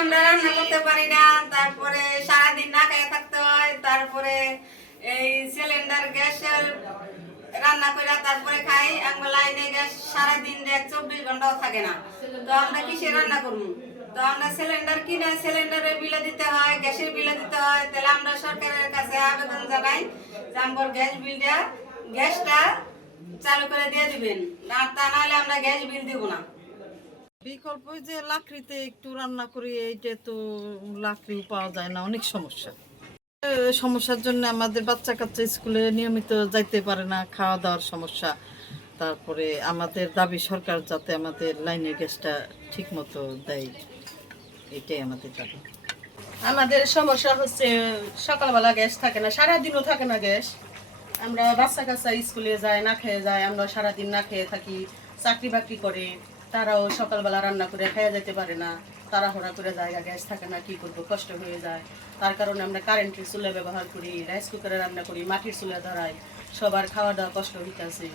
আমরা রান্না করতে পারি না, তারপরে সারাদিন না খেয়ে থাকতে হয়, তারপরে এই সিলিন্ডার গ্যাসের রান্না করে তারপরে খাই। আমরা লাইনে গ্যাস সারাদিন 24 ঘন্টাও থাকে না, তো আমরা কিসে রান্না করবো? তো আমরা সিলিন্ডার কিনে সিলিন্ডারের বিলে দিতে হয়, গ্যাসের বিলে দিতে হয়। তাহলে আমরা সরকারের কাছে আবেদন জানাই যে আমার গ্যাসটা চালু করে দিয়ে দিবেন, আর তা নাহলে আমরা গ্যাস বিল দিব না। বিকল্প যে লাকড়িতে একটু রান্না করি, এইটা তো লাকড়িও পাওয়া যায় না, অনেক সমস্যা। সমস্যার জন্য আমাদের বাচ্চা কাচ্চা স্কুলে নিয়মিত যাইতে পারে না, খাওয়া দাওয়ার সমস্যা। তারপরে আমাদের দাবি সরকার যাতে আমাদের লাইনের গ্যাসটা ঠিক মতো দেয়, এটাই আমাদের দাবি। আমাদের সমস্যা হচ্ছে সকালবেলা গ্যাস থাকে না, সারাদিনও থাকে না গ্যাস। আমরা বাচ্চা কাচ্চা স্কুলে যায় না খেয়ে যায়, আমরা সারাদিন না খেয়ে থাকি। চাকরি বাকরি করে তারাও সকালবেলা রান্না করে খেয়ে যেতে পারে না, তাড়াহুড়া করে জায়গা গ্যাস থাকে না, কি করবো, কষ্ট হয়ে যায়। তার কারণে আমরা কারেন্টের চুলা ব্যবহার করি, রাইস কুকারে রান্না করি, মাটির চুলা ধরাই, সবার খাওয়া দাওয়া কষ্ট হইতেছে।